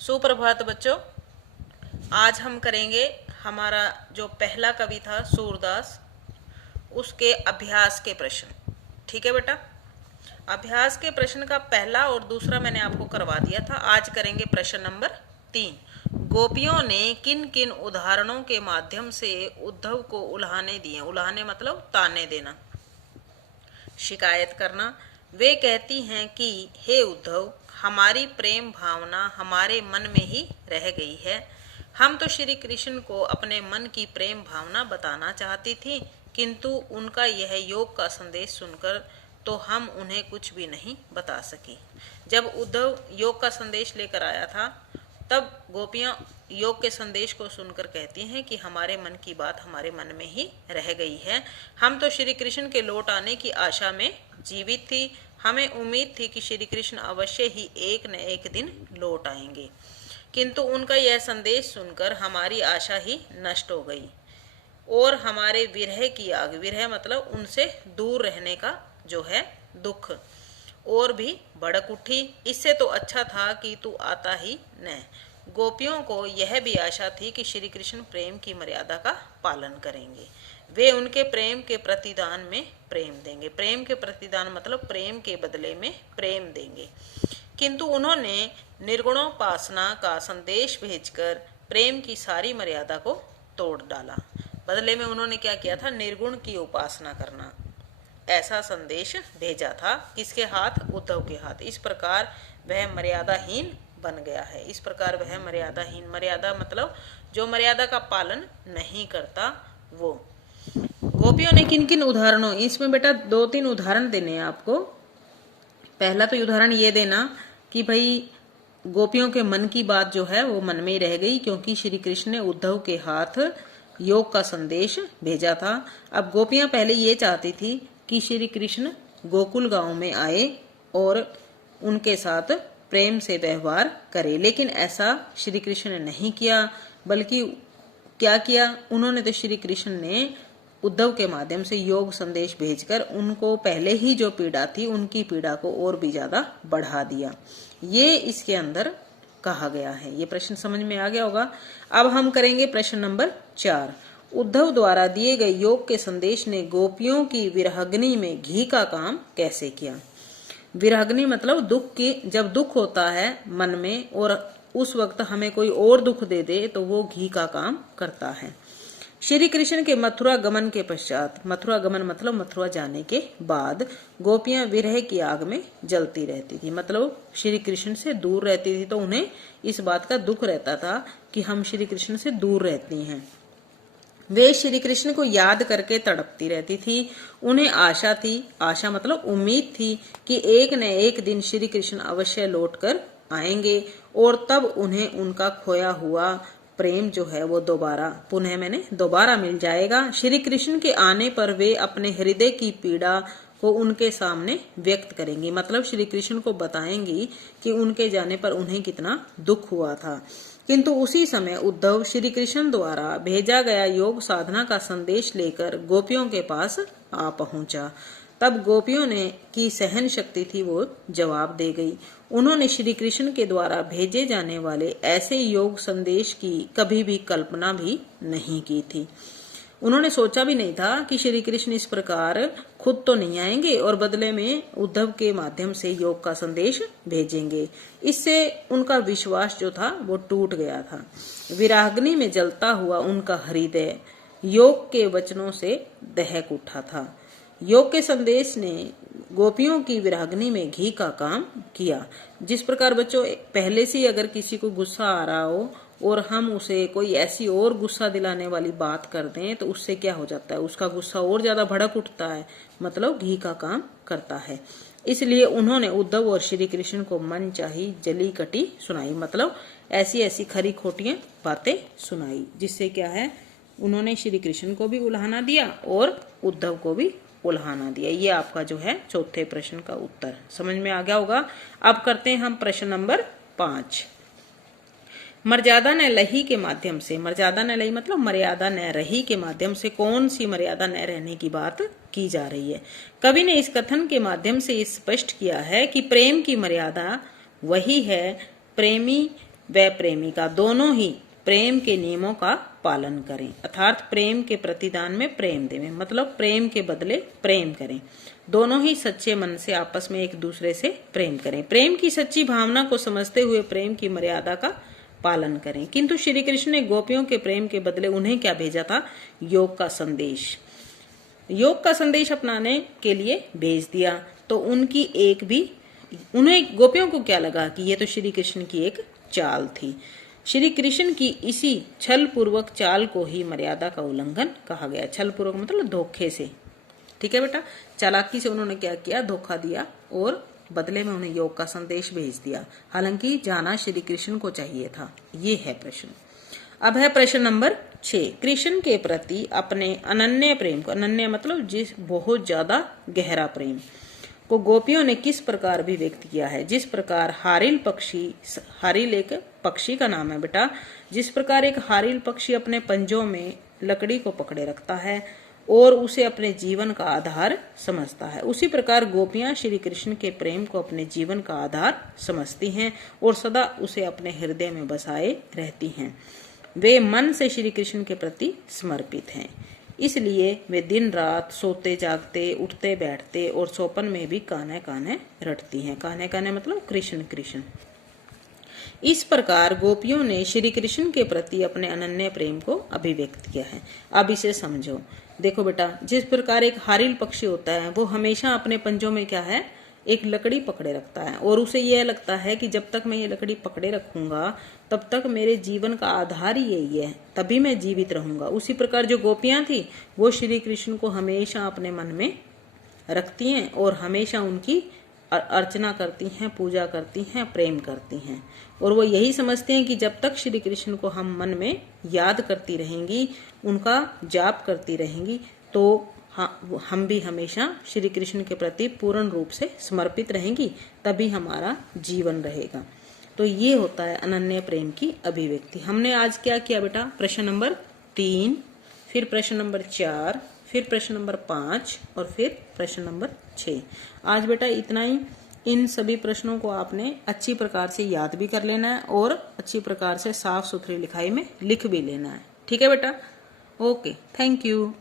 सुप्रभात बच्चों। आज हम करेंगे हमारा जो पहला कवि था सूरदास, उसके अभ्यास के प्रश्न। ठीक है बेटा, अभ्यास के प्रश्न का पहला और दूसरा मैंने आपको करवा दिया था। आज करेंगे प्रश्न नंबर 3। गोपियों ने किन किन उदाहरणों के माध्यम से उद्धव को उल्हाने दिए। उल्हाने मतलब ताने देना, शिकायत करना। वे कहती हैं कि हे उद्धव, हमारी प्रेम भावना हमारे मन में ही रह गई है। हम तो श्री कृष्ण को अपने मन की प्रेम भावना बताना चाहती थी, किंतु उनका यह योग का संदेश सुनकर तो हम उन्हें कुछ भी नहीं बता सकी। जब उद्धव योग का संदेश लेकर आया था, तब गोपियां योग के संदेश को सुनकर कहती हैं कि हमारे मन की बात हमारे मन में ही रह गई है। हम तो श्री कृष्ण के लौट आने की आशा में जीवित थी। हमें उम्मीद थी कि श्री कृष्ण अवश्य ही एक न एक दिन लौट आएंगे, किंतु उनका यह संदेश सुनकर हमारी आशा ही नष्ट हो गई और हमारे विरह की आग, विरह मतलब उनसे दूर रहने का जो है दुख, और भी भड़क उठी। इससे तो अच्छा था कि तू आता ही न। गोपियों को यह भी आशा थी कि श्री कृष्ण प्रेम की मर्यादा का पालन करेंगे। वे उनके प्रेम के प्रतिदान में प्रेम देंगे। प्रेम के प्रतिदान मतलब प्रेम के बदले में प्रेम देंगे, किंतु उन्होंने निर्गुणोपासना का संदेश भेजकर प्रेम की सारी मर्यादा को तोड़ डाला। बदले में उन्होंने क्या किया था? निर्गुण की उपासना करना, ऐसा संदेश भेजा था। किसके हाथ? उद्धव के हाथ। इस प्रकार वह मर्यादाहीन बन गया है। इस प्रकार वह मर्यादाहीन, मर्यादा मतलब जो मर्यादा का पालन नहीं करता वो। गोपियों ने किन किन उदाहरणों, इसमें बेटा 2-3 उदाहरण देने हैं आपको। पहला तो उदाहरण ये देना कि भाई गोपियों के मन की बात जो है वो मन में ही रह गई, क्योंकि श्री कृष्ण ने उद्धव के हाथ योग का संदेश भेजा था। अब गोपियां पहले ये चाहती थी कि श्री कृष्ण गोकुल गांव में आए और उनके साथ प्रेम से व्यवहार करे, लेकिन ऐसा श्री कृष्ण ने नहीं किया। बल्कि क्या किया उन्होंने? तो श्री कृष्ण ने उद्धव के माध्यम से योग संदेश भेजकर उनको पहले ही जो पीड़ा थी उनकी पीड़ा को और भी ज्यादा बढ़ा दिया। ये इसके अंदर कहा गया है। ये प्रश्न समझ में आ गया होगा। अब हम करेंगे प्रश्न नंबर 4। उद्धव द्वारा दिए गए योग के संदेश ने गोपियों की विरहाग्नि में घी का काम कैसे किया? विरहाग्नि मतलब दुख की, जब दुख होता है मन में और उस वक्त हमें कोई और दुख दे दे तो वो घी का काम करता है। श्री कृष्ण के मथुरा गमन के पश्चात, मथुरा गमन मतलब मथुरा जाने के बाद, गोपियां विरह की आग में जलती रहती थी। मतलब श्री कृष्ण से दूर रहती थी, तो उन्हें इस बात का दुख रहता था कि हम श्री कृष्ण से दूर रहती हैं। वे श्री कृष्ण को याद करके तड़पती रहती थी। उन्हें आशा थी, आशा मतलब उम्मीद थी कि एक न एक दिन श्री कृष्ण अवश्य लौटकर आएंगे और तब उन्हें उनका खोया हुआ प्रेम जो है वो दोबारा मिल जाएगा। श्री कृष्ण के आने पर वे अपने हृदय की पीड़ा को उनके सामने व्यक्त करेंगी। मतलब श्री कृष्ण को बताएंगी कि उनके जाने पर उन्हें कितना दुख हुआ था। किंतु उसी समय उद्धव श्री कृष्ण द्वारा भेजा गया योग साधना का संदेश लेकर गोपियों के पास आ पहुंचा। तब गोपियों ने की सहन शक्ति थी वो जवाब दे गई। उन्होंने श्री कृष्ण के द्वारा भेजे जाने वाले ऐसे योग संदेश की कभी भी कल्पना भी नहीं की थी। उन्होंने सोचा भी नहीं था कि श्री कृष्ण इस प्रकार खुद तो नहीं आएंगे और बदले में उद्धव के माध्यम से योग का संदेश भेजेंगे। इससे उनका विश्वास जो था वो टूट गया था। विराग्नि में जलता हुआ उनका हृदय योग के वचनों से दहक उठा था। योग के संदेश ने गोपियों की विराग्नि में घी का काम किया। जिस प्रकार बच्चों पहले से अगर किसी को गुस्सा आ रहा हो और हम उसे कोई ऐसी और गुस्सा दिलाने वाली बात कर दें तो उससे क्या हो जाता है? उसका गुस्सा और ज्यादा भड़क उठता है, मतलब घी का काम करता है। इसलिए उन्होंने उद्धव और श्री कृष्ण को मन चाही जली कटी सुनाई, मतलब ऐसी ऐसी खरी खोटियां बातें सुनाई, जिससे क्या है उन्होंने श्री कृष्ण को भी उल्हाना दिया और उद्धव को भी उल्हाना दिया। ये आपका जो है चौथे प्रश्न का उत्तर समझ में आ गया होगा। अब करते हैं हम प्रश्न नंबर 5। मर्यादा न लही के माध्यम से, मर्यादा न लही मतलब मर्यादा न रही के माध्यम से कौन सी मर्यादा न रहने की बात की जा रही है? कवि ने इस कथन के माध्यम से स्पष्ट किया है कि प्रेम की मर्यादा वही है, प्रेमी व प्रेमिका दोनों ही प्रेम के नियमों का पालन करें, अर्थात प्रेम के प्रतिदान में प्रेम देवें, मतलब प्रेम के बदले प्रेम करें। दोनों ही सच्चे मन से आपस में एक दूसरे से प्रेम करें। प्रेम की सच्ची भावना को समझते हुए प्रेम की मर्यादा का पालन करें। किंतु श्री कृष्ण ने गोपियों के प्रेम के बदले उन्हें क्या भेजा था? योग का संदेश। योग का संदेश अपनाने के लिए भेज दिया। तो उन्हें गोपियों को क्या लगा कि ये तो श्री कृष्ण की एक चाल थी। श्री कृष्ण की इसी छल पूर्वक चाल को ही मर्यादा का उल्लंघन कहा गया। छल पूर्वक मतलब धोखे से, ठीक है बेटा, चालाकी से उन्होंने क्या किया? धोखा दिया और बदले में उन्हें योग का संदेश भेज दिया, हालांकि जाना श्री कृष्ण को चाहिए था। ये है प्रश्न। अब है प्रश्न नंबर 6। कृष्ण के प्रति अपने अनन्य प्रेम को, अनन्य मतलब जिस बहुत ज्यादा गहरा प्रेम को गोपियों ने किस प्रकार अभिव्यक्त किया है? जिस प्रकार हारिल एक पक्षी का नाम है बेटा, जिस प्रकार एक हारिल पक्षी अपने पंजों में लकड़ी को पकड़े रखता है और उसे अपने जीवन का आधार समझता है, उसी प्रकार गोपियां श्री कृष्ण के प्रेम को अपने जीवन का आधार समझती हैं और सदा उसे अपने हृदय में बसाए रहती हैं। वे मन से श्री कृष्ण के प्रति समर्पित हैं, इसलिए वे दिन रात सोते जागते, उठते बैठते और सोपन में भी कान्हे कान्हे रटती हैं। कान्हे कान्हे मतलब कृष्ण कृष्ण। इस प्रकार गोपियों ने श्री कृष्ण के प्रति अपने अनन्य प्रेम को अभिव्यक्त किया है। अब इसे समझो। देखो बेटा, जिस प्रकार एक हारिल पक्षी होता है वो हमेशा अपने पंजों में क्या है? एक लकड़ी पकड़े रखता है और उसे यह लगता है कि जब तक मैं ये लकड़ी पकड़े रखूंगा तब तक मेरे जीवन का आधार ही यही है, तभी मैं जीवित रहूंगा। उसी प्रकार जो गोपियां थी वो श्री कृष्ण को हमेशा अपने मन में रखती हैं और हमेशा उनकी अर्चना करती हैं, पूजा करती हैं, प्रेम करती हैं, और वो यही समझती हैं कि जब तक श्री कृष्ण को हम मन में याद करती रहेंगी, उनका जाप करती रहेंगी, तो हम भी हमेशा श्री कृष्ण के प्रति पूर्ण रूप से समर्पित रहेंगी, तभी हमारा जीवन रहेगा। तो ये होता है अनन्य प्रेम की अभिव्यक्ति। हमने आज क्या किया बेटा? प्रश्न नंबर 3, फिर प्रश्न नंबर 4, फिर प्रश्न नंबर 5 और फिर प्रश्न नंबर 6। आज बेटा इतना ही। इन सभी प्रश्नों को आपने अच्छी प्रकार से याद भी कर लेना है और अच्छी प्रकार से साफ सुथरी लिखाई में लिख भी लेना है। ठीक है बेटा? Okay, thank you.